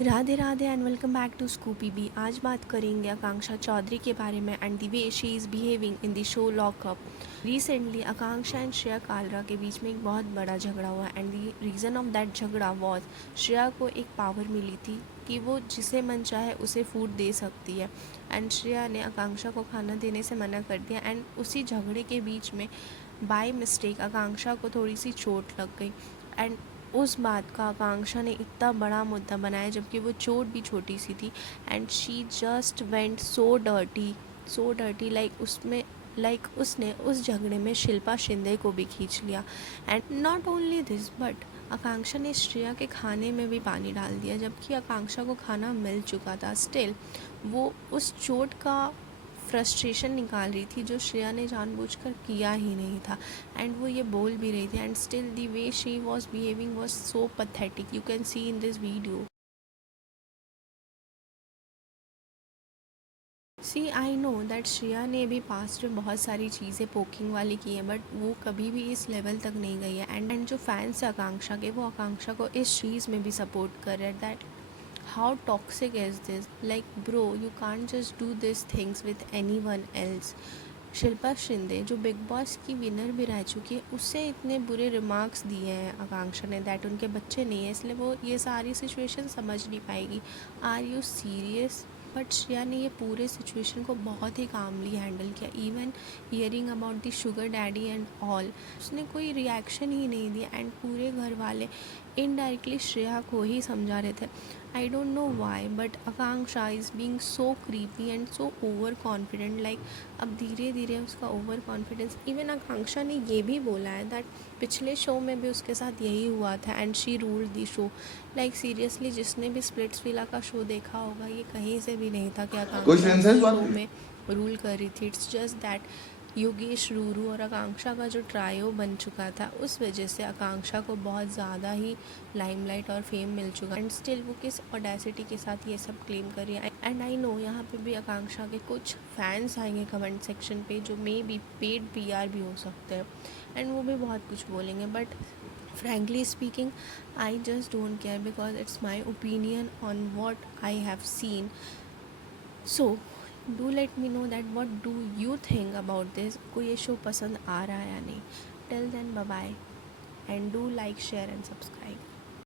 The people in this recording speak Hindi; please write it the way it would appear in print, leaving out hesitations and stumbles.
Radhe Radhe and welcome back to Scoopy B. आज बात करेंगे आकांक्षा चौधरी के बारे में and the way she is behaving in the show Lock Upp. Recently Akanksha and Shreya Kalra के बीच में एक बहुत बड़ा झगड़ा हुआ and the reason of that झगड़ा वॉज श्रेया को एक पावर मिली थी कि वो जिसे मन चाहे उसे फूड दे सकती है एंड श्रेया ने आकांक्षा को खाना देने से मना कर दिया एंड उसी झगड़े के बीच में बाय मिस्टेक आकांक्षा को थोड़ी सी चोट लग गई एंड उस बात का आकांक्षा ने इतना बड़ा मुद्दा बनाया जबकि वो चोट भी छोटी सी थी and she just went so dirty like उसने उस झगड़े में शिल्पा शिंदे को भी खींच लिया and not only this but Akanksha ने श्रेया के खाने में भी पानी डाल दिया जबकि आकांक्षा को खाना मिल चुका था। स्टिल वो उस चोट का फ्रस्ट्रेशन निकाल रही थी जो श्रेया ने जानबूझकर किया ही नहीं था एंड वो ये बोल भी रही थी and still the way she was behaving was so pathetic. You can see in this video. See I know that Shreya ने भी पास्ट में बहुत सारी चीज़ें पोकिंग वाली की हैं बट वो कभी भी इस लेवल तक नहीं गई है एंड जो फैंस है आकांक्षा के वो आकांक्षा को इस चीज़ में भी सपोर्ट कर रहे हैं that how toxic is this. Like bro you can't just do this things with any one else. Shilpa Shinde जो बिग बॉस की विनर भी रह चुकी है उससे इतने बुरे रिमार्क्स दिए हैं आकांक्षा ने दैट उनके बच्चे नहीं है इसलिए वो ये सारी सिचुएशन समझ नहीं पाएगी। Are you serious. But Shreya ने ये पूरे सिचुएशन को बहुत ही कामली हैंडल किया। Even hearing about the sugar daddy and all उसने कोई रिएक्शन ही नहीं दिया एंड पूरे घर वाले इनडायरेक्टली श्रेया को ही समझा रहे थे। I don't know why but Akanksha is being so creepy and so over confident. Like अब धीरे धीरे उसका ओवर कॉन्फिडेंस, इवन आकांक्षा ने ये भी बोला है दैट पिछले शो में भी उसके साथ यही हुआ था and she ruled the show. Like seriously जिसने भी स्प्लिट्सविला का शो देखा होगा ये कहीं से भी नहीं था कि आकांक्षा शो में रूल कर रही थी। It's just that Yogesh Ruru और आकांक्षा का जो ट्रायो बन चुका था उस वजह से आकांक्षा को बहुत ज़्यादा ही लाइमलाइट और फेम मिल चुका एंड स्टिल वो किस ऑडेसिटी के साथ ये सब क्लेम कर रही है। एंड आई नो यहाँ पे भी आकांक्षा के कुछ फैंस आएंगे कमेंट सेक्शन पे जो मे बी पेड पीआर भी हो सकते हैं एंड वो भी बहुत कुछ बोलेंगे but frankly speaking I just don't care because it's my opinion on what I have seen. So do let me know that what do you think about this। को ये शो पसंद आ रहा है या नहीं। Till then bye bye and do like share and subscribe।